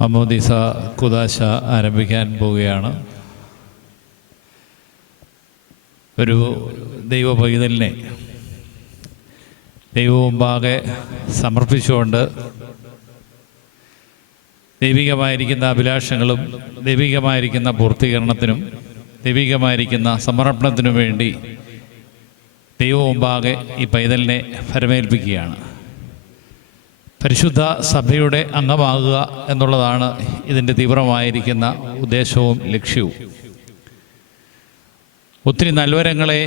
അമോദീസ കുദാശ ആരംഭിക്കാൻ പോവുകയാണ്. ഒരു ദൈവ പൈതലിനെ ദൈവമുമ്പാകെ സമർപ്പിച്ചുകൊണ്ട് ദൈവികമായിരിക്കുന്ന അഭിലാഷങ്ങളും ദൈവികമായിരിക്കുന്ന പൂർത്തീകരണത്തിനും ദൈവികമായിരിക്കുന്ന സമർപ്പണത്തിനും വേണ്ടി ദൈവമുമ്പാകെ ഈ പൈതലിനെ ഫരമേൽപ്പിക്കുകയാണ് പരിശുദ്ധ സഭയുടെ അംഗമാകുക എന്നുള്ളതാണ് ഇതിന്റെ തീവ്രമായിരിക്കുന്ന ഉദ്ദേശവും ലക്ഷ്യവും. ഒത്തിരി നൽവരങ്ങളെ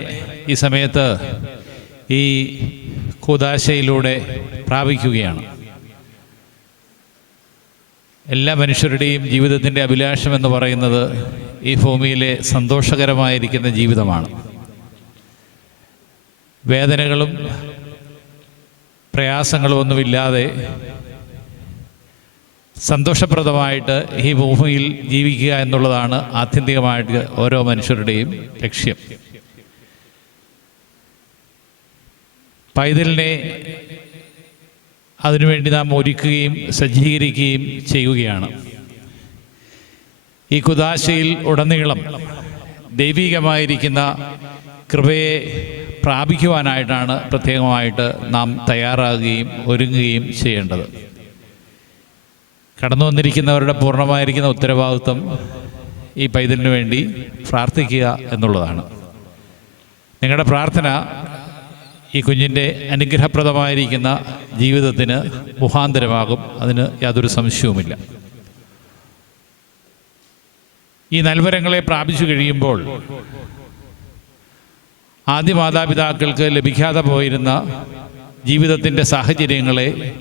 ഈ സമയത്ത് ഈ കൂതാശയിലൂടെ പ്രാപിക്കുകയാണ്. എല്ലാ മനുഷ്യരുടെയും ജീവിതത്തിന്റെ അഭിലാഷം എന്ന് പറയുന്നത് ഈ ഭൂമിയിലെ സന്തോഷകരമായിരിക്കുന്ന ജീവിതമാണ്. വേദനകളും പ്രയാസങ്ങളും ഒന്നുമില്ലാതെ സന്തോഷപ്രദമായിട്ട് ഈ ഭൂമിയിൽ ജീവിക്കുക എന്നുള്ളതാണ് ആത്യന്തികമായിട്ട് ഓരോ മനുഷ്യരുടെയും ലക്ഷ്യം. പൈതലിനെ അതിനുവേണ്ടി നാം ഒരുക്കുകയും സജ്ജീകരിക്കുകയും ചെയ്യുകയാണ്. ഈ കുദാശയിൽ ഉടനീളം ദൈവികമായിരിക്കുന്ന കൃപയെ പ്രാപിക്കുവാനായിട്ടാണ് പ്രത്യേകമായിട്ട് നാം തയ്യാറാകുകയും ഒരുങ്ങുകയും ചെയ്യേണ്ടത്. കടന്നു വന്നിരിക്കുന്നവരുടെ പൂർണമായിരിക്കുന്ന ഉത്തരവാദിത്വം ഈ പൈതലിന് വേണ്ടി പ്രാർത്ഥിക്കുക എന്നുള്ളതാണ്. നിങ്ങളുടെ പ്രാർത്ഥന ഈ കുഞ്ഞിന്റെ അനുഗ്രഹപ്രദമായിരിക്കുന്ന ജീവിതത്തിന് മുഖാന്തരമാകും. അതിന് യാതൊരു സംശയവുമില്ല. ഈ നൽവരങ്ങളെ പ്രാപിച്ചു കഴിയുമ്പോൾ ആദ്യ മാതാപിതാക്കൾക്ക് ലഭിക്കാതെ പോയിരുന്ന ജീവിതത്തിന്റെ സാഹചര്യങ്ങളെ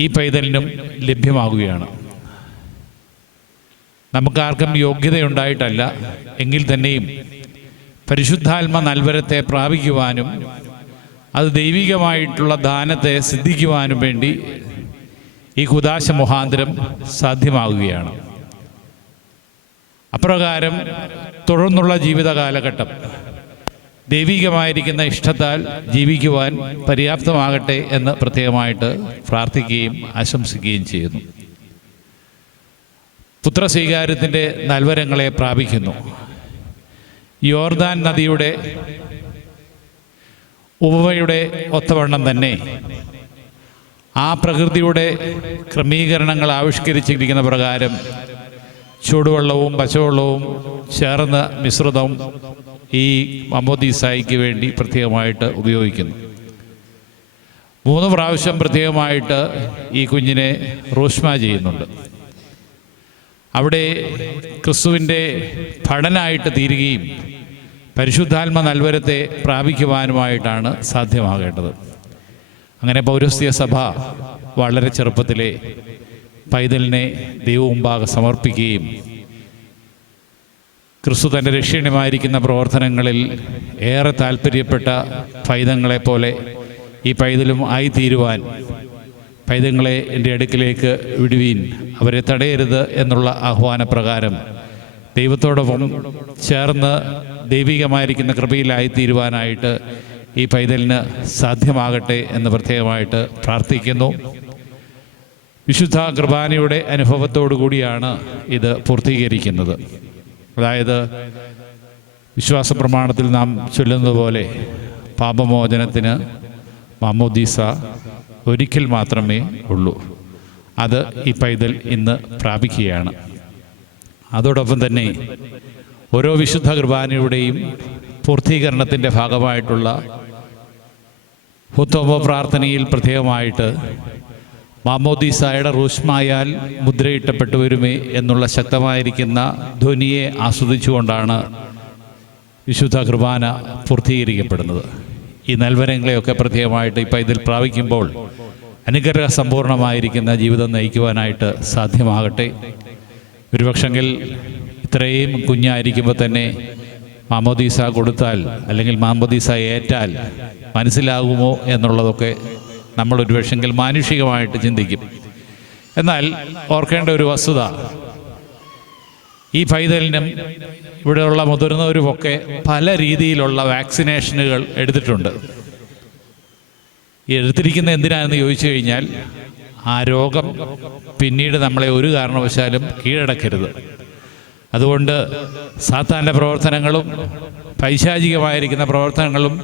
ഈ പൈതലിനും ലഭ്യമാകുകയാണ്. നമുക്കാർക്കും യോഗ്യതയുണ്ടായിട്ടല്ല എങ്കിൽ തന്നെയും പരിശുദ്ധാത്മ നൽവരത്തെ പ്രാപിക്കുവാനും അത് ദൈവികമായിട്ടുള്ള ദാനത്തെ സിദ്ധിക്കുവാനും വേണ്ടി ഈ കുദാശ മുഖാന്തരം സാധ്യമാകുകയാണ്. അപ്രകാരം തുടർന്നുള്ള ജീവിത കാലഘട്ടം. ദൈവികമായിരിക്കുന്ന ഇഷ്ടത്താൽ ജീവിക്കുവാൻ പര്യാപ്തമാകട്ടെ എന്ന് പ്രത്യേകമായിട്ട് പ്രാർത്ഥിക്കുകയും ആശംസിക്കുകയും ചെയ്യുന്നു. പുത്രസ്വീകാര്യത്തിന്റെ നൽവരങ്ങളെ പ്രാപിക്കുന്നു. യോർദാൻ നദിയുടെ ഉപവയുടെ ഒത്തവണ്ണം തന്നെ ആ പ്രകൃതിയുടെ ക്രമീകരണങ്ങൾ ആവിഷ്കരിച്ചിരിക്കുന്ന പ്രകാരം ചൂടുവെള്ളവും പച്ചവെള്ളവും ചേർന്ന മിശ്രിതം ഈ മമോദീസായിക്ക് വേണ്ടി പ്രത്യേകമായിട്ട് ഉപയോഗിക്കുന്നു. മൂന്ന് പ്രാവശ്യം പ്രത്യേകമായിട്ട് ഈ കുഞ്ഞിനെ റൂഷ്മ ചെയ്യുന്നുണ്ട്. അവിടെ ക്രിസ്തുവിന്റെ ഭടനായിട്ട് തീരുകയും പരിശുദ്ധാത്മ നൽവരത്തെ പ്രാപിക്കുവാനുമായിട്ടാണ് സാധ്യമാകേണ്ടത്. അങ്ങനെ പൗരസ്ത്യ സഭ വളരെ ചെറുപ്പത്തിലെ പൈതലിനെ ദൈവമുമ്പാകെ സമർപ്പിക്കുകയും ക്രിസ്തു തന്റെ രക്ഷീണമായിരിക്കുന്ന പ്രവർത്തനങ്ങളിൽ ഏറെ താല്പര്യപ്പെട്ട പൈതങ്ങളെപ്പോലെ ഈ പൈതലും ആയിത്തീരുവാൻ പൈതങ്ങളെ എന്റെ അടുക്കിലേക്ക് വിടുവീൻ. അവരെ തടയരുത് എന്നുള്ള ആഹ്വാനപ്രകാരം ദൈവത്തോടൊപ്പം ചേർന്ന് ദൈവികമായിരിക്കുന്ന കൃപയിലായിത്തീരുവാനായിട്ട് ഈ പൈതലിന് സാധ്യമാകട്ടെ എന്ന് പ്രത്യേകമായിട്ട് പ്രാർത്ഥിക്കുന്നു. വിശുദ്ധ കുർബാനയുടെ അനുഭവത്തോടു കൂടിയാണ് ഇത് പൂർത്തീകരിക്കുന്നത്. അതായത് വിശ്വാസ പ്രമാണത്തിൽ നാം ചൊല്ലുന്നത് പോലെ പാപമോചനത്തിന് മാമോദീസ ഒരിക്കൽ മാത്രമേ ഉള്ളൂ. അത് ഈ പൈതൽ ഇന്ന് പ്രാപിക്കുകയാണ്. അതോടൊപ്പം തന്നെ ഓരോ വിശുദ്ധ കുർബാനയുടെയും പൂർത്തീകരണത്തിന്റെ ഭാഗമായിട്ടുള്ള ഹുത്തോമ പ്രാർത്ഥനയിൽ പ്രത്യേകമായിട്ട് മാമോദീസായുടെ റൂഷ്മായാൽ മുദ്രയിട്ടപ്പെട്ടു വരുമേ എന്നുള്ള ശക്തമായിരിക്കുന്ന ധ്വനിയെ ആസ്വദിച്ചുകൊണ്ടാണ് വിശുദ്ധ കുർബാന പൂർത്തീകരിക്കപ്പെടുന്നത്. ഈ നൽവരങ്ങളെയൊക്കെ പ്രത്യേകമായിട്ട് ഇപ്പം ഇതിൽ പ്രാപിക്കുമ്പോൾ അനുഗ്രഹ സമ്പൂർണമായിരിക്കുന്ന ജീവിതം നയിക്കുവാനായിട്ട് സാധ്യമാകട്ടെ. ഒരുപക്ഷെങ്കിൽ ഇത്രയും കുഞ്ഞായിരിക്കുമ്പോൾ തന്നെ മാമോദീസ കൊടുത്താൽ അല്ലെങ്കിൽ മാമോദീസ ഏറ്റാൽ മനസ്സിലാകുമോ എന്നുള്ളതൊക്കെ നമ്മൾ ഒരു പക്ഷെങ്കിൽ മാനുഷികമായിട്ട് ചിന്തിക്കും. എന്നാൽ ഓർക്കേണ്ട ഒരു വസ്തുത. ഈ പൈതലിനും ഇവിടെയുള്ള മുതിർന്നവരുമൊക്കെ പല രീതിയിലുള്ള വാക്സിനേഷനുകൾ എടുത്തിട്ടുണ്ട്. എടുത്തിരിക്കുന്ന എന്തിനാണെന്ന് ചോദിച്ചു കഴിഞ്ഞാൽ ആ രോഗം പിന്നീട് നമ്മളെ ഒരു കാരണവശാലും കീഴടക്കരുത്. അതുകൊണ്ട് സാത്താന്റെ പ്രവർത്തനങ്ങളും പൈശാചികമായിരിക്കുന്ന പ്രവർത്തനങ്ങളും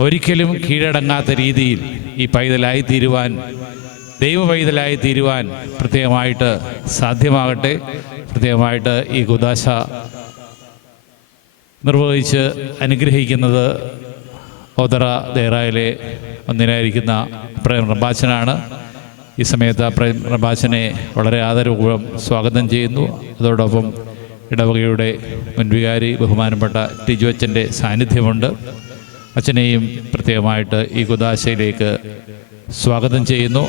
ഒരിക്കലും കീഴടങ്ങാത്ത രീതിയിൽ ഈ പൈതലായി തീരുവാൻ ദൈവ പൈതലായി തീരുവാൻ പ്രത്യേകമായിട്ട് സാധ്യമാകട്ടെ. പ്രത്യേകമായിട്ട് ഈ കുദാശ നിർവഹിച്ച് അനുഗ്രഹിക്കുന്നത് ഓതറ ദേറായിലെ ഒന്നിനായിരിക്കുന്ന പ്രേം റംബാച്ചനാണ് ഈ സമയത്ത് ആ പ്രേം റംബാച്ചനെ വളരെ ആദരപൂർവം സ്വാഗതം ചെയ്യുന്നു. അതോടൊപ്പം ഇടവകയുടെ മുൻവികാരി ബഹുമാനപ്പെട്ട ടിജു അച്ഛന്റെ സാന്നിധ്യമുണ്ട്. അച്ഛനെയും പ്രത്യേകമായിട്ട് ഈ കുദാശയിലേക്ക് സ്വാഗതം ചെയ്യുന്നു.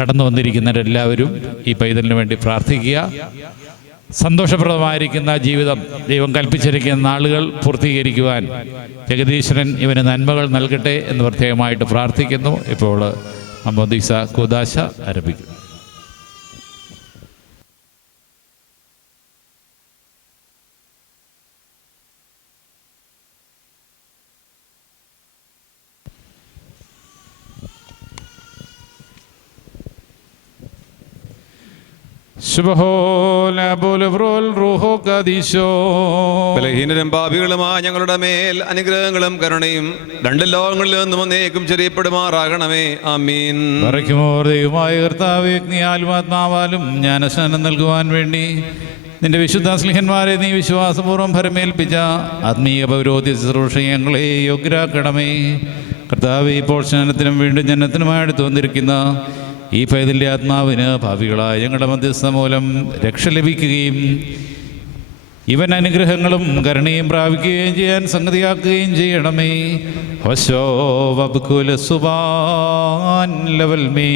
കടന്നു വന്നിരിക്കുന്നവരെല്ലാവരും ഈ പൈതലിന് വേണ്ടി പ്രാർത്ഥിക്കുക. സന്തോഷപ്രദമായിരിക്കുന്ന ജീവിതം ദൈവം കൽപ്പിച്ചിരിക്കുന്ന നാളുകൾ പൂർത്തീകരിക്കുവാൻ ജഗദീശ്വരൻ ഇവന് നന്മകൾ നൽകട്ടെ എന്ന് പ്രത്യേകമായിട്ട് പ്രാർത്ഥിക്കുന്നു. ഇപ്പോൾ അമ്മോദീസ കുദാശ ആരംഭിക്കും ബലഹീനരും പാപികളുമായ ഞങ്ങളുടെ മേൽ അനുഗ്രഹങ്ങളും കരുണയും രണ്ട് ലോകങ്ങളിൽ നിന്നും ഒന്നേക്കും ചെറിയപ്പെടുമാറാകണമേ. ആമീൻ. ഞാൻ ദൈവമായ കർത്താവ് അഗ്നിയാലും ആത്മാവാലും ജ്ഞാനസ്നാനം നൽകുവാൻ വേണ്ടി നിന്റെ വിശുദ്ധ സ്ലിഹന്മാരെ നീ വിശ്വാസപൂർവം ഭരമേൽപ്പിച്ച ആത്മീയ പൗരോധ്യ ശുശ്രൂഷ ഞങ്ങളെ യോഗ്യരാക്കണമേ. കർത്താവ് ഇപ്പോൾ സ്നാനത്തിനും വീണ്ടും ജനത്തിനുമായി അടുത്ത് വന്നിരിക്കുന്ന ഈ പൈതലിന്റെ ആത്മാവിന് ഭാവികളായ ഞങ്ങളുടെ മധ്യസ്ഥ മൂലം രക്ഷ ലഭിക്കുകയും ഇവൻ അനുഗ്രഹങ്ങളും കരുണയും പ്രാപിക്കുകയും ചെയ്യാൻ സംഗതിയാക്കുകയും ചെയ്യണമേ. ഹോശോ വബ്കുല സുബാൻ ലവൽ മീ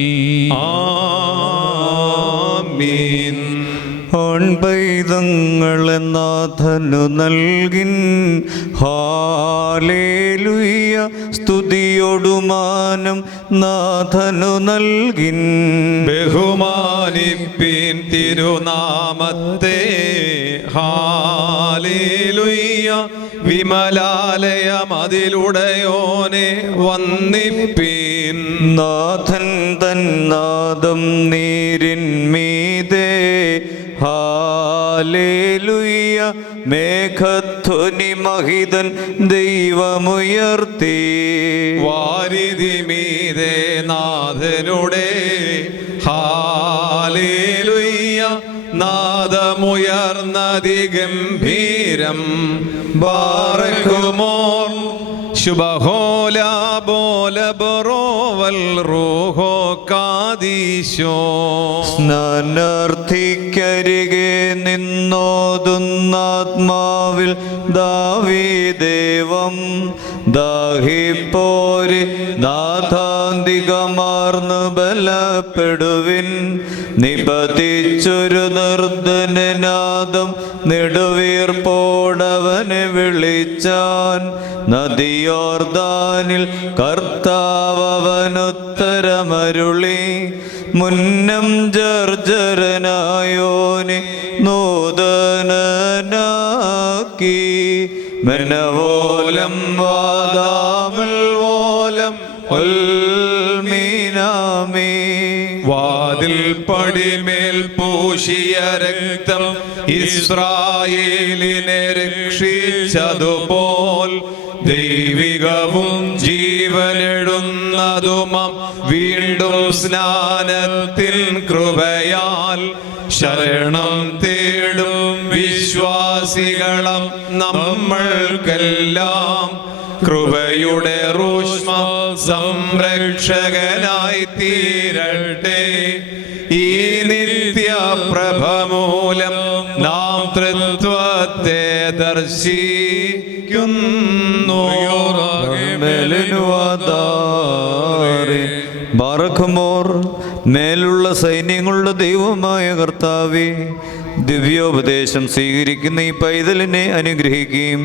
ആൺപൈതങ്ങളെന്നാഥനു നൽകിൻ. ഹാലേലുയ്യ സ്തുതിയൊടുമാനം നാഥനു നൽകിൻ. ബഹുമാനിപ്പിൻ തിരുനാമത്തെ. ഹാലേലുയ്യ വിമലാലയമതിലുടയോനെ വന്നിപ്പീൻ നാഥൻ തന്നാദം നീരിന്മീതേ ഹാലേലുയ്യ മേഘധ്വനി മഹിതൻ ദൈവമുയർത്തി. വാരിധി മീതേ നാഥനുടെ ഹാലേലുയ്യ നാദമുയർന്നതി ഗംഭീരം ബാറക്കുമോർ ശുഭഹോല ബോല ബറോവൽ റോഹോ കാദീശോ. സ്നാനാർത്ഥിക്കരികെ നിന്നോതുന്നാത്മാവിൽ ദാവീദേവം. ദാഹിപ്പോര് നാഥാന്തികമാർന്നു ബലപ്പെടുവിൻ. നിപതിച്ചൊരു നിർദ്ദനാദം നെടുവീർപ്പോടവനെ വിളിച്ചാൻ. നദിയോർദാനിൽ കർത്താവനുത്തരമരുളി മുന്നം ജർജരനായോനെ നൂതനനാക്കി. മനവോലം വാദാമൽ വോലം ഉൽമീനാമേ വാതിൽ പടിമേൽ പൂശിയ രക്തം ഇസ്രായേലിനെ രക്ഷിച്ചതുപോൽ ദൈവികവും ജീവനെടുന്നതുമാം വീണ്ടും സ്നാനത്തിൽ കൃപയാൽ ശരണം തേടും വിശ്വാസികളം നമ്മൾക്കെല്ലാം. കൃപയുടെ റൂഷ്മ സംരക്ഷകനായി തീരട്ടെ ഈ നിത്യ പ്രഭമൂലം നാം തൃത്വത്തെ ദർശിക്കുന്നു. ബാറഖമോർ മേലുള്ള സൈന്യങ്ങളുടെ ദൈവമായ കർത്താവെ ദിവ്യോപദേശം സ്വീകരിക്കുന്ന ഈ പൈതലിനെ അനുഗ്രഹിക്കുകയും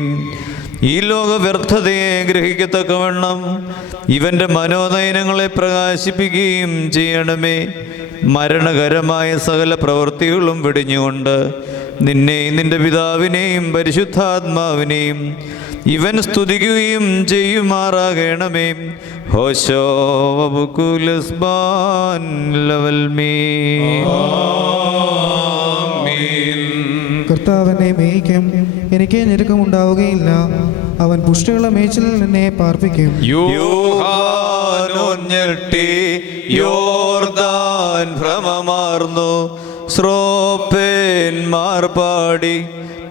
ഈ ലോക വ്യർത്ഥതയെ ഗ്രഹിക്കത്തക്കവണ്ണം ഇവന്റെ മനോനയനങ്ങളെ പ്രകാശിപ്പിക്കുകയും ചെയ്യണമേ. മരണകരമായ സകല പ്രവൃത്തികളും വെടിഞ്ഞുകൊണ്ട് നിന്നെയും നിന്റെ പിതാവിനെയും പരിശുദ്ധാത്മാവിനെയും ഇവൻ സ്തുതിക്കുകയും ചെയ്യുമാറാകണമേ. ഹോശോ വബുക്കുലസ്ബാൻ കർത്താവിനെ മേയ്ക്കും എനിക്ക് ഞെരുക്കമുണ്ടാവുകയില്ല. അവൻ പുഷ്ടിയുള്ള മേച്ചിലിൽ നിന്നെ പാർപ്പിക്കും. യോർദാൻ ഭ്രമമാർന്നു. ശ്രോപ്പേന്മാർ പാടി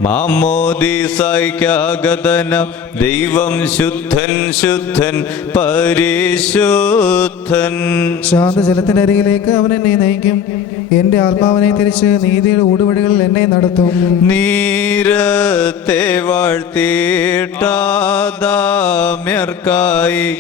മാമോദീസായിക്കാഗതന ദൈവം ശുദ്ധൻ ശുദ്ധൻ പരിശുദ്ധൻ. ശാന്ത ശാന്തജലത്തിന്റെ അരികിലേക്ക് അവൻ എന്നെ നയിക്കും. എന്റെ ആത്മാവനെ തിരിച്ച് നീതിയുടെ ഊടുവഴികളിൽ എന്നെ നടത്തും. നീരത്തെ വാഴ്ത്തിയിട്ടാദാമ്യർക്കായി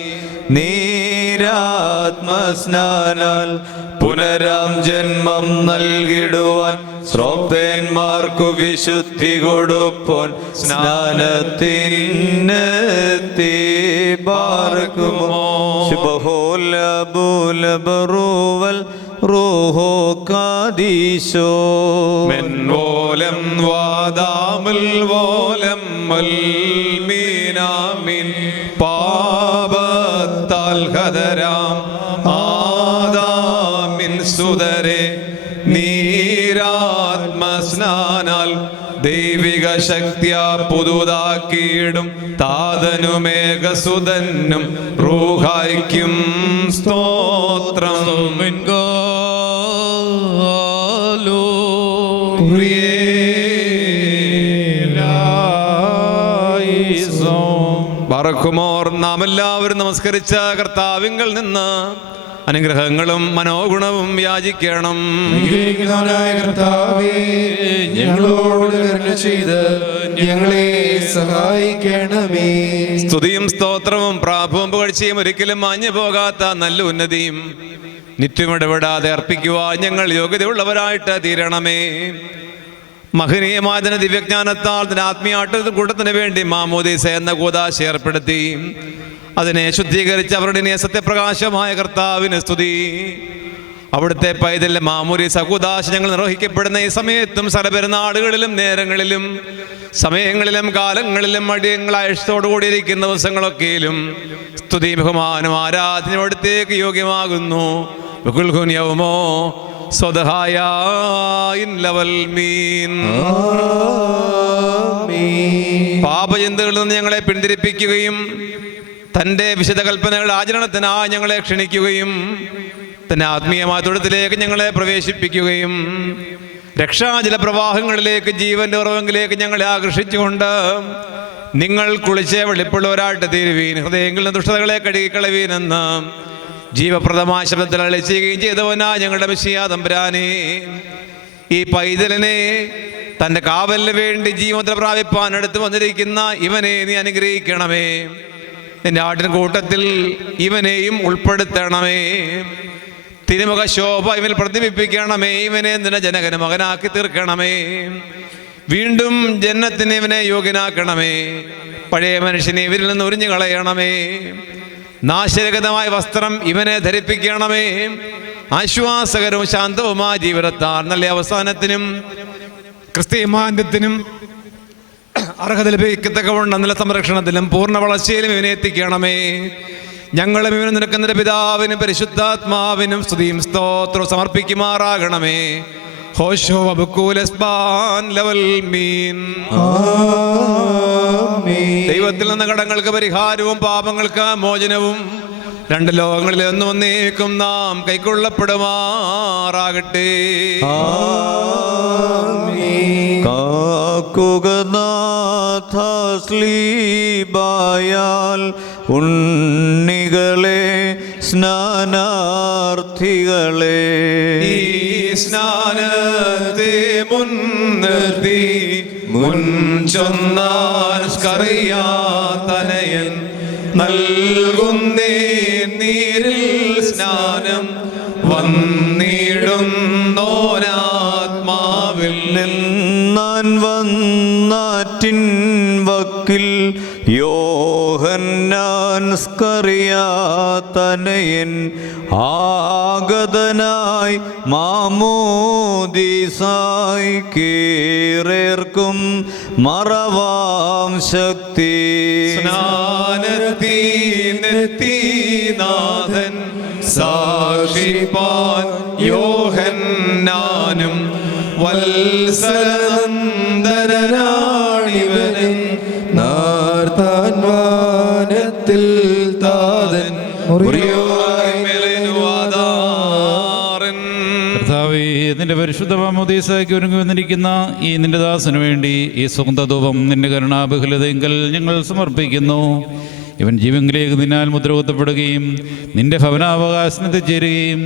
നീരാത്മസ്നാനാൽ പുനരാം ജന്മം നൽകിടുവാൻ ശ്രോപ്പേന്മാർക്കു വിശുദ്ധി കൊടുപ്പോൻ സ്നാനത്തിനെത്തി പാർക്കുമോ? ശുഭഹോല ബൂലബറൂവൽ റോഹോ കാദീശോ മെൻവോലം വാദാമുൽ വോലം മീനാമിൻ പാപത്താൽ ഹതരാം. ആദാമിൻ സുതരെ നീരാത്മസ്നാനാൽ ദൈവിക ശക്തിയാ പുതുതാക്കിയിടും താതനുമേഘസുതനും റൂഹായിക്കും സ്തോത്രം. ബറക്കുമോർ നാം എല്ലാവരും നമസ്കരിച്ച കർത്താവിങ്കിൽ നിന്ന് അനുഗ്രഹങ്ങളും മനോഗുണവും യാചിക്കണം. ഞങ്ങളോട് ചെയ്ത് ഞങ്ങളെ സഹായിക്കണമേ. സ്തുതിയും സ്തോത്രവും പ്രാഭവും പുകഴ്ചയും ഒരിക്കലും മാഞ്ഞു പോകാത്ത നല്ല ഉന്നതിയും നിത്യമിടപെടാതെ അർപ്പിക്കുവാൻ ഞങ്ങൾ യോഗ്യതയുള്ളവരായിട്ട് തീരണമേ. മഹനീയമായ തന്നെ ദിവ്യജ്ഞാനത്താൽ തന്നെ ആത്മീയാട്ട കൂട്ടത്തിന് വേണ്ടി മാമോദീസ എന്ന കൂതാശ ഏർപ്പെടുത്തി. അതിനെ ശുദ്ധീകരിച്ച് അവരുടെ സത്യപ്രകാശമായ കർത്താവിന് സ്തുതി. അവിടുത്തെ പൈതലിലെ മാമൂരി സകുദാശ ഞങ്ങൾ നിർവഹിക്കപ്പെടുന്ന ഈ സമയത്തും സകലപെരുന്നാളുകളിലും നേരങ്ങളിലും സമയങ്ങളിലും കാലങ്ങളിലും അടിയങ്ങളായത്തോടു കൂടിയിരിക്കുന്ന ദിവസങ്ങളൊക്കെയിലും സ്തുതി ബഹുമാനം ആരാധന അവിടുത്തേക്ക് യോഗ്യമാകുന്നു പാപചിന്തകളിൽ നിന്ന് ഞങ്ങളെ പിന്തിരിപ്പിക്കുകയും തന്റെ വിശുദ്ധ ആചരണത്തിനാ ആചരണത്തിനായി ഞങ്ങളെ ക്ഷണിക്കുകയും തന്റെ ആത്മീയമായ തൊഴുത്തിലേക്ക് ഞങ്ങളെ പ്രവേശിപ്പിക്കുകയും രക്ഷാജല പ്രവാഹങ്ങളിലേക്ക് ജീവന്റെ ഉറവെങ്കിലേക്ക് ഞങ്ങളെ ആകർഷിച്ചുകൊണ്ട് നിങ്ങൾ കുളിച്ച് വെളിപ്പുള്ളവരായിട്ട് തീരുവീൻ. ഹൃദയങ്ങളിൽ ദുഷ്ടതകളെ കഴുകിക്കളവീനെന്ന് ജീവപ്രദമായ ശബ്ദത്തിൽ അളിച്ചുകയും ചെയ്തവനാ ഞങ്ങളുടെ മിശിയാതമ്പരാനെ തമ്പുരാനെ. ഈ പൈതലിനെ തന്റെ കാവലിന് വേണ്ടി ജീവിതത്തിൽ പ്രാപിപ്പാൻ അടുത്ത് വന്നിരിക്കുന്ന ഇവനെ നീ അനുഗ്രഹിക്കണമേ. നിന്റെ ആട്ടിൻ കൂട്ടത്തിൽ ഇവനെയും ഉൾപ്പെടുത്തണമേ. തിരുമുഖ ശോഭ ഇവനിൽ പ്രതിബിപ്പിക്കണമേ ഇവനെ നിന്റെ ജനകന് മകനാക്കി തീർക്കണമേ. വീണ്ടും ജന്നത്തിന് ഇവനെ യോഗ്യനാക്കണമേ. പഴയ മനുഷ്യനെ ഇവരിൽ നിന്ന് ഉരിഞ്ഞു കളയണമേ നാശരഹിതമായ വസ്ത്രം ഇവനെ ധരിപ്പിക്കണമേ. ആശ്വാസകരവും ശാന്തവുമായ ജീവിതത്താൽ നല്ല അവസാനത്തിനും ക്രിസ്ത്യമാന്യത്തിനും അർഹത ലഭിക്കത്തക്കവണ്ണം നല്ല സംരക്ഷണത്തിലും പൂർണ വളർച്ചയിലും ഇവനെ എത്തിക്കണമേ. ഞങ്ങളും ഇവനെ നിൽക്കുന്നതിന്റെ പിതാവിനും പരിശുദ്ധാത്മാവിനും സ്തുതിയും സ്തോത്രവും സമർപ്പിക്കുമാറാകണമേ. മീൻ. ദൈവത്തിൽ നിന്ന് കടങ്ങൾക്ക് പരിഹാരവും പാപങ്ങൾക്ക് മോചനവും രണ്ട് ലോകങ്ങളിൽ ഒന്ന് വന്നേക്കും നാം കൈക്കൊള്ളപ്പെടുമാറാകട്ടെ. കാക്കുക നാഥസ്ലീബായാൽ ഉണ്ണികളെ സ്നാനാർത്ഥികളെ. സ്നാനത്തെ മുൻനിർത്തി മുൻ സ്കറിയാതനയൻ നൽകുന്നേ നീരിൽ സ്നാനം വന്നിടുന്നോനാത്മാവിൽ നിന്നാൻ വന്നാറ്റിൻ വക്കിൽ യോഹന്നാൻ ആഗതനായി മാമോദിസായി കീറേർക്കും മറവാം ശക്തി. നാഥൻ സാക്ഷിപ്പാൻ യോഹന്നാനും വത്സലനന്ദനാണിവനെ നാർത്താൻ വാനത്തിൽ താതൻ മുറിയോറൻ പരിശുദ്ധ മാമോദീസാക്കി ഒരുങ്ങി വന്നിരിക്കുന്ന ഈ നിന്റെ ദാസന് വേണ്ടി ഈ സുഗന്ധധൂപം നിന്റെ കരുണാബഹുലതയെങ്കിൽ ഞങ്ങൾ സമർപ്പിക്കുന്നു. ഇവൻ ജീവങ്കിലേക്ക് നിന്നാൽ മുദ്രകുത്തപ്പെടുകയും നിന്റെ ഭവനാവകാശത്തിൽ ചേരുകയും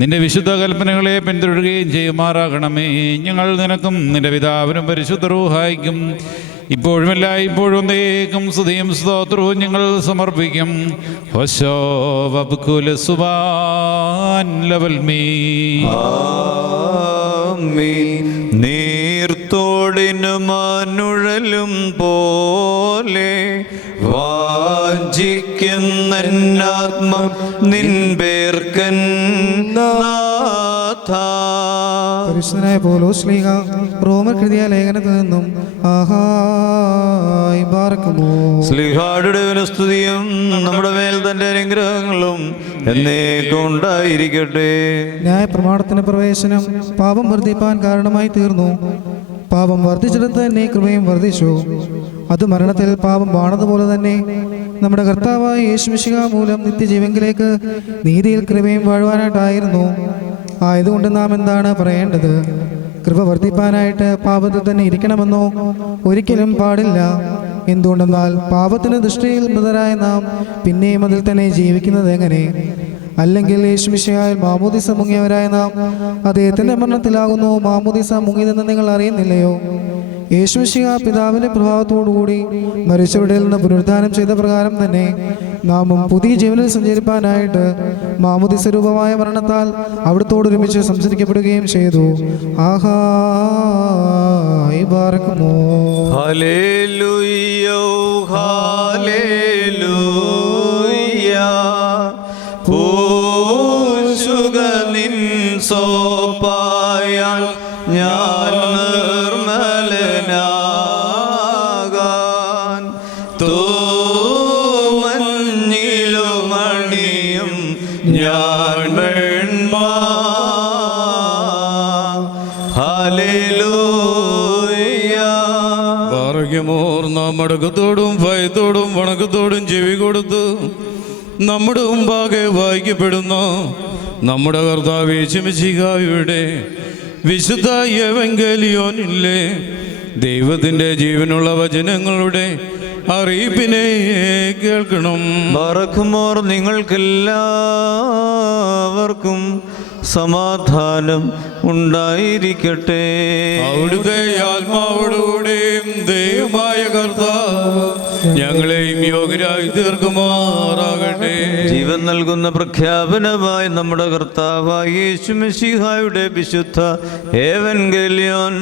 നിന്റെ വിശുദ്ധ കൽപ്പനകളെ പിന്തുടരുകയും ചെയ്യുമാറാകണമേ. ഞങ്ങൾ നിനക്കും നിന്റെ പിതാവിനും പരിശുദ്ധ റൂഹായിക്കും ഇപ്പോഴും തേക്കും സ്തുതിയും സ്തോത്രവും ഞങ്ങൾ സമർപ്പിക്കും. നീർത്തോടിനു മനുഴലും പോലെ വാഞ്ചിക്കുന്നന്നാത്മം നിൻപേർക്കൻ നാഥ. പരിശുദ്ധനായ പോലോ ശ്ലീഹ റോമർ കൃതിയ ലേഖനത്തിൽ നിന്നും ആഹായി പാർക്കുമോ സ്ലിഹാടുടെ സ്തുതിയും നമ്മുടെ മേൽ തന്റെ അനുഗ്രഹങ്ങളും എന്നേക്കും ഉണ്ടായിരിക്കട്ടെ. ന്യായ പ്രമാണത്തിന് പ്രവേശനം പാപം വർദ്ധിപ്പാൻ കാരണമായി തീർന്നു. പാപം വർദ്ധിച്ചിടത്ത് തന്നെ കൃപയും വർദ്ധിച്ചു. അത് മരണത്തിൽ പാപം വാണതുപോലെ തന്നെ നമ്മുടെ കർത്താവായ യേശുമിശിക മൂലം നിത്യജീവങ്കിലേക്ക് നീതിയിൽ കൃപയും വാഴുവാനായിട്ടായിരുന്നു. ആയതുകൊണ്ട് നാം എന്താണ് പറയേണ്ടത്? കൃപ വർദ്ധിപ്പാനായിട്ട് പാപത്തിൽ തന്നെ ഇരിക്കണമെന്നോ? ഒരിക്കലും പാടില്ല. എന്തുകൊണ്ടെന്നാൽ പാപത്തിന് ദൃഷ്ടിയിൽ മൃതരായ നാം പിന്നെയും അതിൽ തന്നെ ജീവിക്കുന്നത് എങ്ങനെ? അല്ലെങ്കിൽ യേശുമിശയാൽ മാമോദിസ മുങ്ങിയവരായ നാം അദ്ദേഹത്തിന്റെ മരണത്തിലാകുന്നു? മാമോദിസ മുങ്ങിയതെന്ന് നിങ്ങൾ അറിയുന്നില്ലയോ? യേശുമിശിഹ പിതാവിന്റെ പ്രഭാവത്തോടുകൂടി മരിച്ചവരുടെ നിന്ന് പുനരുദ്ധാനം ചെയ്ത പ്രകാരം തന്നെ നാമും പുതിയ ജീവനിൽ സഞ്ചരിപ്പാനായിട്ട് മാമുദി സ്വരൂപമായ മരണത്താൽ അവിടത്തോടൊരുമിച്ച് സംസരിക്കപ്പെടുകയും ചെയ്തു. ആഹാ അടക്കത്തോടും ഭയത്തോടും വണക്കത്തോടും ചെവി കൊടുത്ത് നമ്മുടെ മുമ്പാകെ വായിക്കപ്പെടുന്ന. നമ്മുടെ കർത്താവ് യേശുമിശിഹായുടെ വിശുദ്ധ യവങ്കലിയോനില്ലേ ദൈവത്തിന്റെ ജീവനുള്ള വചനങ്ങളുടെ അറിയിപ്പിനെ കേൾക്കണം. മറക്കുമോർ നിങ്ങൾക്കെല്ലാവർക്കും സമാധാനം ഉണ്ടായിരിക്കട്ടെ. അവിടുത്തെ ആത്മാവോടുകൂടെയും ദൈവമായ കർത്താവ് ഞങ്ങളെയും യോഗ്യരായി തീർക്കുമാറാകട്ടെ. ജീവൻ നൽകുന്ന പ്രഖ്യാപനമായി നമ്മുടെ കർത്താവായ യേശുമിശിഹായുടെ വിശുദ്ധ ഏവൻഗലിയോൻ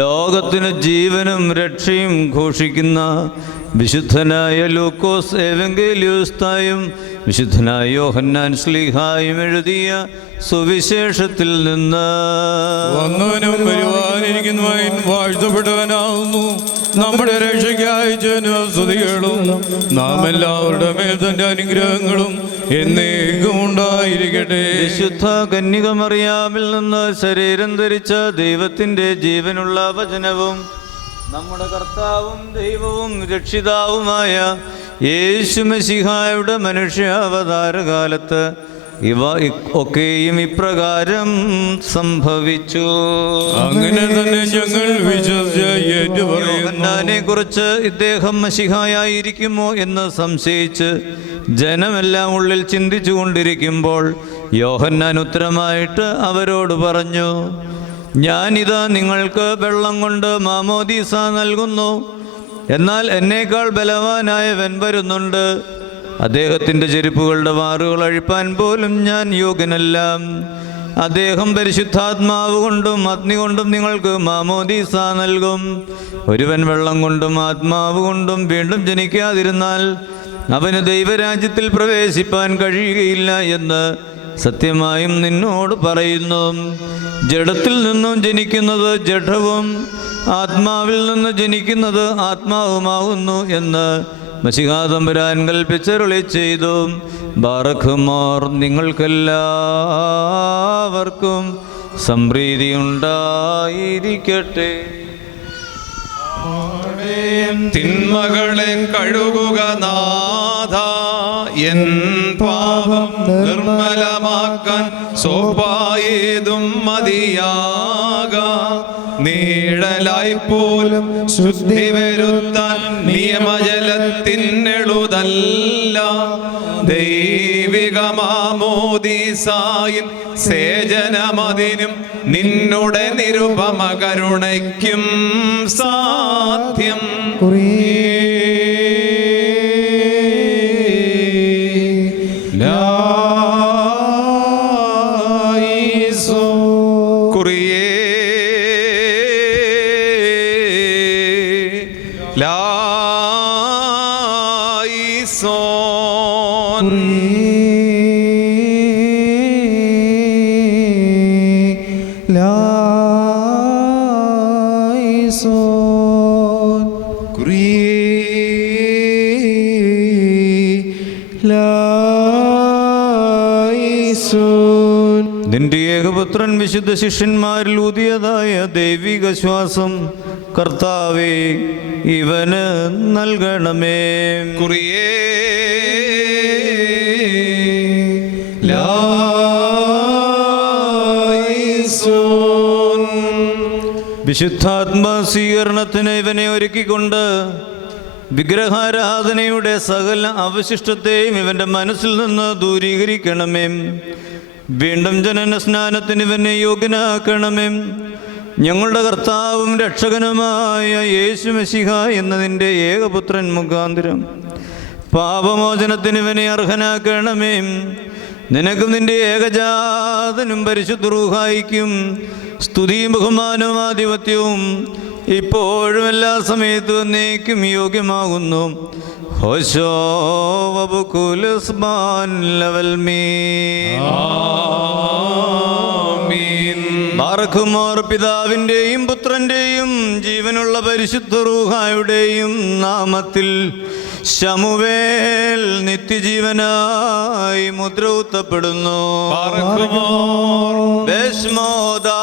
ലോകത്തിന് ജീവനും രക്ഷയും ഘോഷിക്കുന്ന വിശുദ്ധനായ ലൂക്കോസ് ഏവങ്കേലിയോസ്തായും വിശുദ്ധനായ യോഹന്നാൻ സ്ലിഹായും എഴുതിയ സുവിശേഷത്തിൽ നിന്ന്. വന്നവനും വരുവാനിരിക്കുന്നവൻ വാഴ്ത്തപ്പെട്ടവനാവുന്നു. നമ്മുടെ രക്ഷയ്ക്കായി ജനസ്തുതികളും നാം എല്ലാവരുടെ മേൽ തന്റെ അനുഗ്രഹങ്ങളും എന്നേക്കും ഉണ്ടായിരിക്കട്ടെ. വിശുദ്ധ കന്യകമറിയാമിൽ നിന്ന് ശരീരം ധരിച്ച ദൈവത്തിന്റെ ജീവനുള്ള വചനവും നമ്മുടെ കർത്താവും ദൈവവും രക്ഷിതാവുമായ യേശുമസിഹായുടെ മനുഷ്യാവതാരകാലത്ത് ഇവ ഒക്കെയും ഇപ്രകാരം സംഭവിച്ചു. അങ്ങനെ തന്നെ ഞങ്ങൾ വിശ്വസിച്ചെ കുറിച്ച് ഇദ്ദേഹം മഷിഹായായിരിക്കുമോ എന്ന് സംശയിച്ച് ജനമെല്ലാം ഉള്ളിൽ ചിന്തിച്ചു കൊണ്ടിരിക്കുമ്പോൾ യോഹന്നാൻ ഉത്തരമായിട്ട് അവരോട് പറഞ്ഞു ഞാനിതാ നിങ്ങൾക്ക് വെള്ളം കൊണ്ട് മാമോദീസ നൽകുന്നു. എന്നാൽ എന്നേക്കാൾ ബലവാനായവൻ വരുന്നുണ്ട്. അദ്ദേഹത്തിന്റെ ചെരുപ്പുകളുടെ വാറുകൾ അഴിപ്പാൻ പോലും ഞാൻ യോഗ്യനല്ല. അദ്ദേഹം പരിശുദ്ധാത്മാവ് കൊണ്ടും അഗ്നി കൊണ്ടും നിങ്ങൾക്ക് മാമോദീസ നൽകും. ഒരുവൻ വെള്ളം കൊണ്ടും ആത്മാവ് കൊണ്ടും വീണ്ടും ജനിക്കാതിരുന്നാൽ അവന് ദൈവരാജ്യത്തിൽ പ്രവേശിപ്പാൻ കഴിയുകയില്ല എന്ന് സത്യമായും നിന്നോട് പറയുന്നു. ജഡത്തിൽ നിന്നും ജനിക്കുന്നത് ജഡവും ആത്മാവിൽ നിന്ന് ജനിക്കുന്നത് ആത്മാവുമാവുന്നു എന്ന് മസിഹാതമ്പുരാൻ കൽപ്പിച്ചരുളി ചെയ്തു. ബാറഖുമാർ നിങ്ങൾക്കെല്ലാവർക്കും സംപ്രീതി ഉണ്ടായിരിക്കട്ടെ തിന്മകളെ കഴുകുക നാഥ. എൻ പാപം നിർമ്മലമാക്കാൻ സോപ്പായതും മതിയാക. നീഴലായി പോലും ശുദ്ധി വരുത്താൻ നിയമജലത്തിനെളുതല്ല ദൈവികമാമോദീസായും സേചനമതിനും നിന്നുടെ നിരുപമ കരുണയ്ക്കും സാധ്യം. കുറിയേ വിശുദ്ധ ശിഷ്യന്മാരിൽ ഊതിയതായ ദൈവിക ശ്വാസം കർത്താവെ ഇവന് നൽകണമേ. കുറിയേ വിശുദ്ധാത്മാ സ്വീകരണത്തിന് ഇവനെ ഒരുക്കിക്കൊണ്ട് വിഗ്രഹാരാധനയുടെ സകല അവശിഷ്ടത്തെയും ഇവന്റെ മനസ്സിൽ നിന്ന് ദൂരീകരിക്കണമേ. വീണ്ടും ജനന സ്നാനത്തിന് ഇവനെ യോഗ്യനാക്കണമേ. ഞങ്ങളുടെ കർത്താവും രക്ഷകനുമായ യേശു മെസിഹ എന്നതിന്റെ ഏകപുത്രൻ മുഖാന്തരം. പാപമോചനത്തിന് ഇവനെ അർഹനാക്കണമേ. നിനക്കും നിന്റെ ഏകജാതനും പരിശുദ്ധ റൂഹായിക്കും സ്തുതിയും ബഹുമാനവും ആധിപത്യവും ഇപ്പോഴും എല്ലാ സമയത്തും എന്നേക്കും യോഗ്യമാകുന്നു. ഹോശോ വബുകുലുസ്മാൻ ലവൽ മീ ബാറഖുമോർ പിതാവിന്റെയും പുത്രന്റെയും ജീവനുള്ള പരിശുദ്ധ റൂഹായുടെയും നാമത്തിൽ ശമുവേൽ നിത്യജീവനായി മുദ്രൂത്തപ്പെടുന്നു ബെശ്മോദാബോ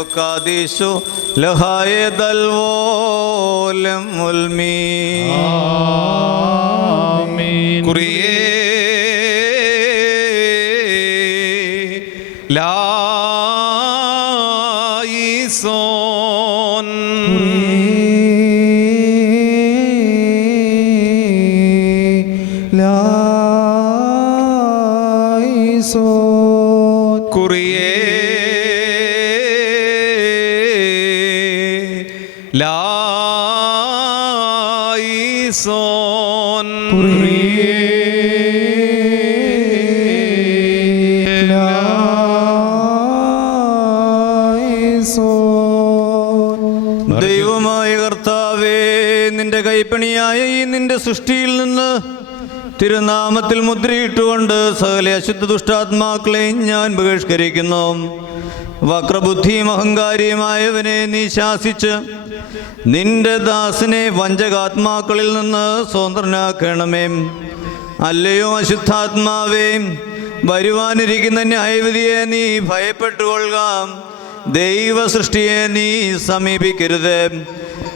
ഹായോ കാദീശു ലഹായ ദൽവോലം ദൈവമായ കർത്താവേ നിന്റെ കൈപ്പണിയായ ഈ നിന്റെ സൃഷ്ടിയിൽ നിന്ന് തിരുനാമത്തിൽ മുദ്രയിട്ടുകൊണ്ട് സകല അശുദ്ധ ദുഷ്ടാത്മാക്കളെയും ഞാൻ ബഹിഷ്കരിക്കുന്നു. വക്രബുദ്ധിയും അഹങ്കാരിയുമായവനെ നീ ശാസിച്ച് നിന്റെ ദാസിനെ വഞ്ചകാത്മാക്കളിൽ നിന്ന് സ്വതന്ത്രനാക്കണമേ. അല്ലയോ അശുദ്ധാത്മാവേ വരുവാനിരിക്കുന്ന ന്യായവിധിയെ നീ ഭയപ്പെട്ടുകൊള്ളുക. ദൈവ സൃഷ്ടിയെ നീ സമീപിക്കരുത്.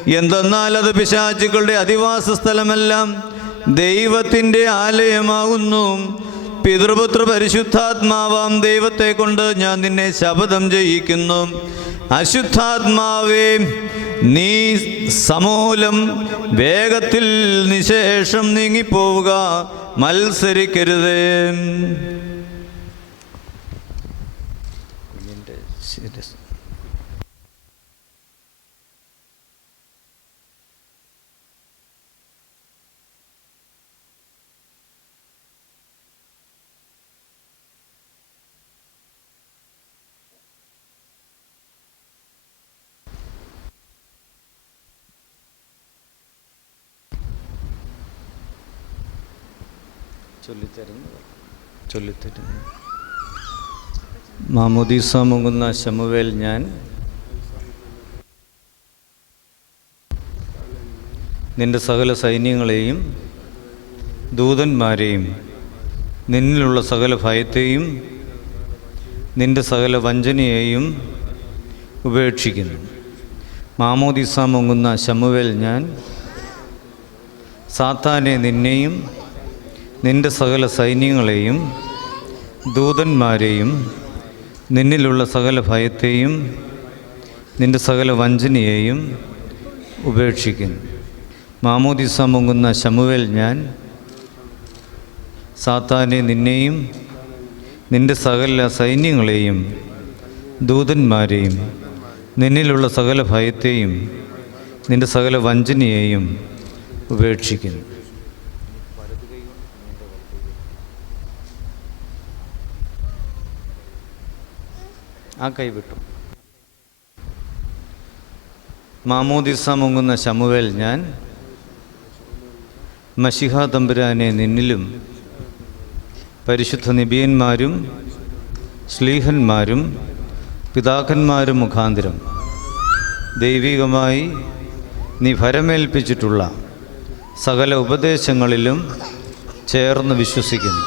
എന്തെന്നാൽ അത് പിശാചുക്കളുടെ അധിവാസ സ്ഥലമെല്ലാം ദൈവത്തിന്റെ ആലയമാകുന്നു. പിതൃപുത്ര പരിശുദ്ധാത്മാവാം ദൈവത്തെ കൊണ്ട് ഞാൻ നിന്നെ ശപഥം ചെയ്യിക്കുന്നു. അശുദ്ധാത്മാവേ നീ സമൂലം വേഗത്തിൽ നിശേഷം നീങ്ങിപ്പോവുക. മത്സരിക്കരുത്. ചൊല്ലിത്തരുന്നു ചൊല്ലിത്തരുന്നു മാമോദീസ മുങ്ങുന്ന ശമുവേൽ ഞാൻ. നിന്റെ സകല സൈന്യങ്ങളെയും ദൂതന്മാരെയും നിന്നിലുള്ള സകല ഭയത്തെയും നിന്റെ സകല വഞ്ചനയെയും ഉപേക്ഷിക്കുന്നു. മാമോദിസ മുങ്ങുന്ന ശമുവേൽ ഞാൻ. സാത്താനെ നിന്നെയും നിന്റെ സകല സൈന്യങ്ങളെയും ദൂതന്മാരെയും നിന്നിലുള്ള സകല ഭയത്തെയും നിന്റെ സകല വഞ്ചനയെയും ഉപേക്ഷിക്കുന്നു മാമോദിസ മുങ്ങുന്ന ശമുവേൽ ഞാൻ സാത്താനെ നിന്നെയും നിന്റെ സകല സൈന്യങ്ങളെയും ദൂതന്മാരെയും നിന്നിലുള്ള സകല ഭയത്തെയും നിന്റെ സകല വഞ്ചനയെയും ഉപേക്ഷിക്കുന്നു ആ കൈ വിട്ടു. മാമോദിസ മുങ്ങുന്ന ശമുവേൽ ഞാൻ മഷിഹ തമ്പുരാനെ നിന്നിലും പരിശുദ്ധ നിബിയന്മാരും ശ്ലീഹന്മാരും പിതാക്കന്മാരും മുഖാന്തരം ദൈവികമായി നീ ഭരമേൽപ്പിച്ചിട്ടുള്ള സകല ഉപദേശങ്ങളിലും ചേർന്ന് വിശ്വസിക്കുന്നു.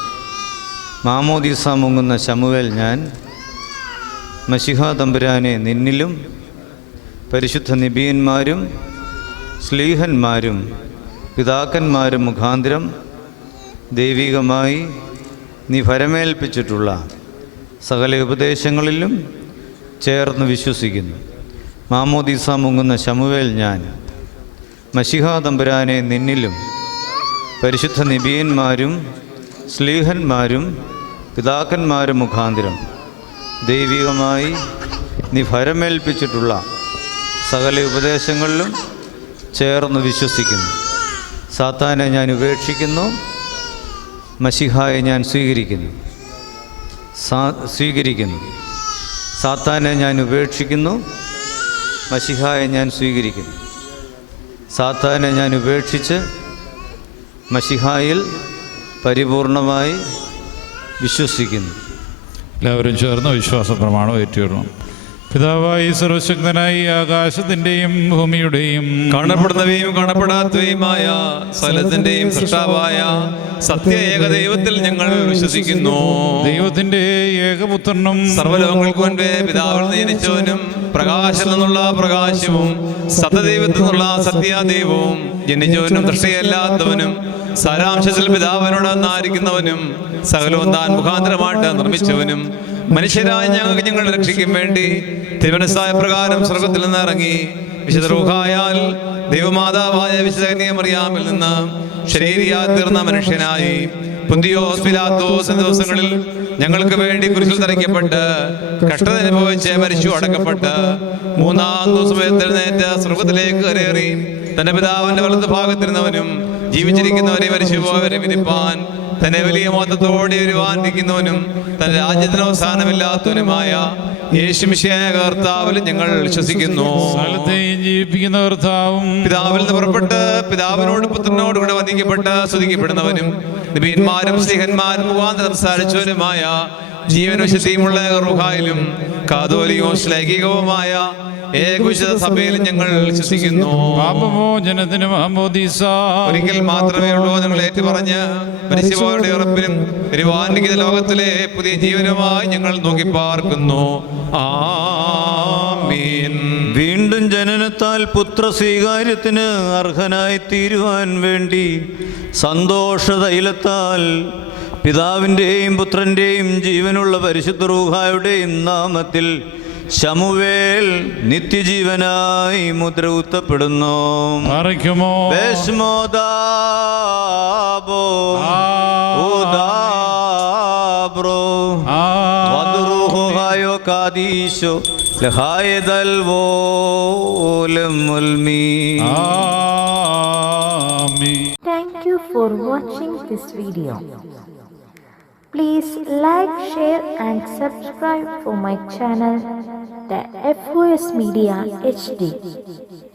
മാമോദീസ മുങ്ങുന്ന ശമുവേൽ ഞാൻ മഷിഹ തമ്പുരാനെ നിന്നിലും പരിശുദ്ധ നിബിയന്മാരും സ്ലീഹന്മാരും പിതാക്കന്മാരും മുഖാന്തരം ദൈവികമായി നീ ഫരമേൽപ്പിച്ചിട്ടുള്ള സകല ഉപദേശങ്ങളിലും ചേർന്ന് വിശ്വസിക്കുന്നു. മാമോദീസ മുങ്ങുന്ന ശമുവേൽ ഞാൻ മഷിഹ തമ്പുരാനെ നിന്നിലും പരിശുദ്ധ നിബിയന്മാരും സ്ലീഹന്മാരും പിതാക്കന്മാരും മുഖാന്തരം ദൈവികമായി നീ ഫരമേൽപ്പിച്ചിട്ടുള്ള സകല ഉപദേശങ്ങളിലും ചേർന്ന് വിശ്വസിക്കുന്നു. സാത്താനെ ഞാൻ ഉപേക്ഷിക്കുന്നു. മഷിഹായെ ഞാൻ സ്വീകരിക്കുന്നു. സ്വീകരിക്കുന്നു. സാത്താനെ ഞാൻ ഉപേക്ഷിക്കുന്നു. മഷിഹായെ ഞാൻ സ്വീകരിക്കുന്നു. സാത്താനെ ഞാൻ ഉപേക്ഷിച്ച് മഷിഹായിൽ പരിപൂർണമായി വിശ്വസിക്കുന്നു. എല്ലാവരും ചേർന്ന് വിശ്വാസ പ്രമാണം ഏറ്റുവരണം. പിതാവായി സർവശക്തനായി ആകാശത്തിന്റെയും ഭൂമിയുടെയും കാണപ്പെടുന്നവയും കാണപ്പെടാത്തവയുമായ സ്ഥലത്തിന്റെയും സൃഷ്ടാവായ സത്യ ഏകദൈവത്തിൽ ഞങ്ങൾ വിശ്വസിക്കുന്നു. ദൈവത്തിന്റെ ഏകപുത്രനും സർവലോകങ്ങൾക്ക് മുൻപേ പിതാവിൽ ജനിച്ചവനും പ്രകാശം എന്നുള്ള പ്രകാശവും സത്യദൈവത്തിൽ നിന്നുള്ള സത്യാദൈവവും ജനിച്ചവനും ദൃഷ്ടിയല്ലാത്തവനും സാരാംശത്തിൽ പിതാവിനോട് ഒന്നായിരിക്കുന്നവനും സകലവും താൻ മുഖാന്തരമായിട്ട് നിർമ്മിച്ചവനും മനുഷ്യരായ ഞങ്ങൾക്ക് ഞങ്ങളുടെ രക്ഷയ്ക്കും വേണ്ടി തിരുവനസായ പ്രകാരം സ്വർഗത്തിൽ നിന്ന് ഇറങ്ങി വിശുദ്ധ റൂഹായാൽ ദൈവമാതാവായ വിശുദ്ധ മറിയാമിൽ നിന്ന് ശരീരിയാ തീർന്ന മനുഷ്യനായി പുന്തിയോസ് പിലാത്തോസ് ദിവസങ്ങളിൽ ഞങ്ങൾക്ക് വേണ്ടി കുരിശിൽ തറയ്ക്കപ്പെട്ട് കഷ്ടത അനുഭവിച്ച് മരിച്ചു അടക്കപ്പെട്ട് മൂന്നാം ദിവസം എഴുന്നേറ്റ് സ്വർഗത്തിലേക്ക് കരേറി തന്റെ പിതാവിന്റെ വലത് ഭാഗത്തിരുന്നവനും ജീവിച്ചിരിക്കുന്നവരെ മരിച്ചുപോയവരെ വിധിപ്പാൻ തന്നെ വലിയ മൊത്തത്തോടെ വരുവാനിരിക്കുന്നവനും തന്റെ രാജ്യത്തിന് അവസാനമില്ലാത്തവനുമായ യേശുമിശിയായ കർത്താവിൽ ഞങ്ങൾ വിശ്വസിക്കുന്നു. ജീവിപ്പിക്കുന്ന കർത്താവും പിതാവിൽ നിന്ന് പുറപ്പെട്ട് പിതാവിനോട് പുത്രനോട് കൂടെ വന്ദിക്കപ്പെട്ട് സ്തുതിക്കപ്പെടുന്നവനും നബീന്മാരും സ്നേഹന്മാരും മുഖാന്തരം സംസാരിച്ചവരുമായ ജീവൻ വിശുദ്ധിയുമുള്ള റുഹായിലും കാതോലികവും ശ്ലൈകികവുമായ ഏകുശിത സഭയിലും ഞങ്ങൾ വിശ്വസിക്കുന്നു. പാപമോചനത്തിന് ഒരിക്കൽ മാത്രമേ ഉള്ളൂ നിങ്ങൾ ഏറ്റുപറഞ്ഞ് മരിച്ചുപോയുടെ ഉറപ്പിലും വരുവാനിക്കുന്ന ലോകത്തിലെ പുതിയ ജീവനുമായി ഞങ്ങൾ നോക്കി പാർക്കുന്നു. ആമീൻ. വീണ്ടും ജനനത്താൽ പുത്ര സ്വീകാര്യത്തിന് അർഹനായി തീരുവാൻ വേണ്ടി സന്തോഷതൈലത്താൽ പിതാവിന്റെയും പുത്രന്റെയും ജീവനുള്ള പരിശുദ്ധ റൂഹായുടെയും നാമത്തിൽ ശമുവേൽ നിത്യജീവനായി മുദ്ര കുത്തപ്പെടുന്നു മറിക്കുമോ ഭസ്മോദാബോ ഉദാബ്രോ വധുറുഹായോ കാദീശോ ലഹായദൽ വോലം മുൽമീ ആമീൻ. Thank you for watching this video. Please like, share and subscribe for my channel, the FOS Media HD.